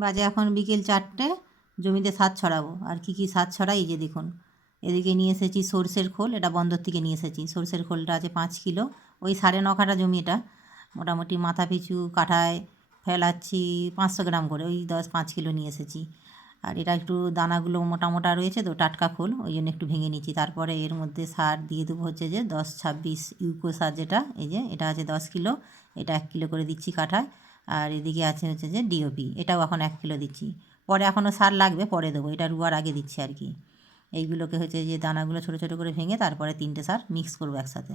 বাজে এখন বিকেল 4টে, জমিতে সার ছড়াবো। আর কি কি সার ছড়াই এই যে দেখুন। এদিকে নিয়ে এসেছি সরষের খোল, এটা বন্দর থেকে নিয়ে এসেছি। সরষের খোলটা আছে 5 কিলো। ওই 9.5 কাঠা জমি এটা। মোটামুটি মাথা পিছু কাঠায় ফেলাচ্ছি 500 গ্রাম করে, ওই 5 কিলো নিয়ে এসেছি। আর এটা একটু দানাগুলো মোটা মোটা রয়েছে তো, টাটকা খোল, ওই জন্য একটু ভেঙে নিচ্ছি। তারপরে এর মধ্যে সার দিয়ে দেবো হচ্ছে যে 10-26 ইউকো সার, যেটা এই যে এটা আছে 10 কিলো, এটা 1 কিলো করে দিচ্ছি কাঠায়। আর এদিকে আছে হচ্ছে যে ডিওপি, এটাও এখন 1 কিলো দিচ্ছি। পরে এখনও সার লাগবে, পরে দেবো, এটা রুয়ার আগে দিচ্ছি আর কি। এইগুলোকে হচ্ছে যে দানাগুলো ছোটো ছোটো করে ভেঙে তারপরে 3টে সার মিক্স করবো একসাথে।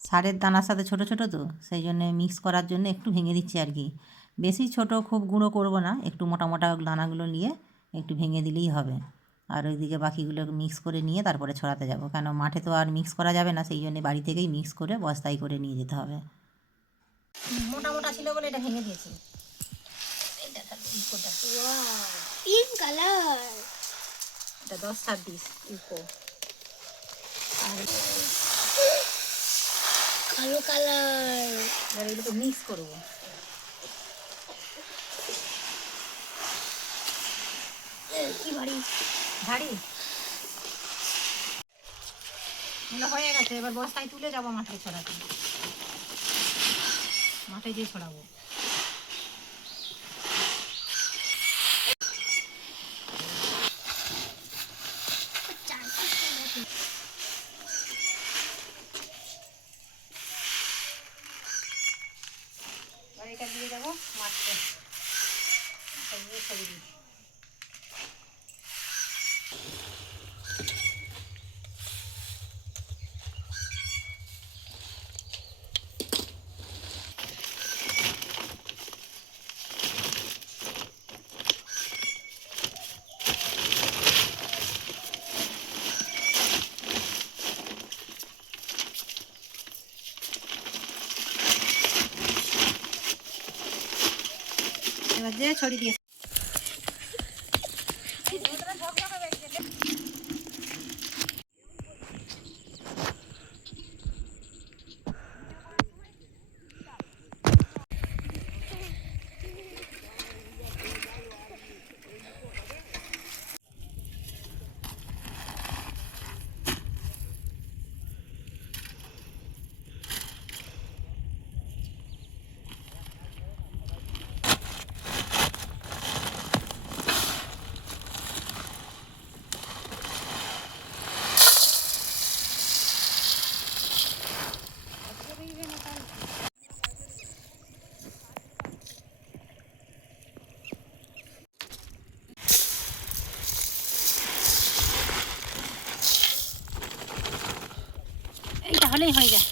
সারের দানার সাথে ছোটো ছোটো তো, সেই জন্যে মিক্স করার জন্য একটু ভেঙে দিচ্ছি আর কি। বেশি ছোট খুব গুঁড়ো করব না, একটু মোটা মোটা দানাগুলো নিয়ে একটু ভেঙে দিলেই হবে। আর ওইদিকে বাকিগুলো মিক্স করে নিয়ে তারপরে ছড়াতে যাব, কেন মাঠে তো আর মিক্স করা যাবে না, সেই জন্যে বাড়ি থেকেই মিক্স করে বস্তায় করে নিয়ে যেতে হবে। মোটা মোটা ছিল বলে এটা ভেঙে দিয়েছি। পিঙ্ক কালার, এটা 10-26 ইউকো। আর কালো কালার। এবার এগুলোকে মিক্স করবো। কি ভারী ভারী এগুলো হয়ে গেছে, এবার বস্তায় তুলে যাবো মাঠে ছড়াতে। মাঠে যেয়ে ছড়াবো। এবার এটা দিয়ে যাবো মাঠে, দিয়ে ছড়িয়ে দিই। এবার যে ছড়িয়ে দিয়ে এইটা হলেই হয়ে যায়।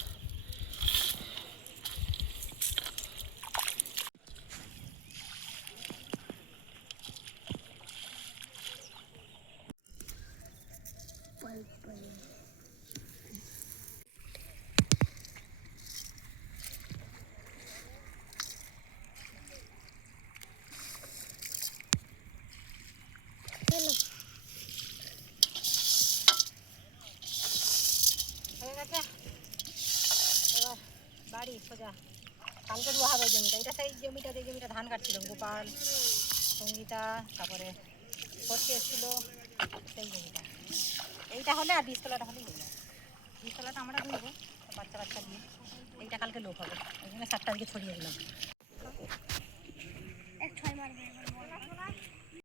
হয়ে গেছে, এবার বাড়ি সোজা। কালকে রোয়া হবে জমিটা, এটা সেই জমিটা, যে জমিটা ধান কাটছিল গোপাল, সঙ্গীতা, তারপরে সরষে এসেছিলো, সেই জমিটা। এইটা হলে আর বীজতলাটা হলেই হয়ে যায়। বীজতলাটা আমরা বুনবো বাচ্চা বাচ্চা নিয়ে, এইটা কালকে লোক হবে, ওই জন্য সারটা আজকে ছড়িয়ে দিলাম।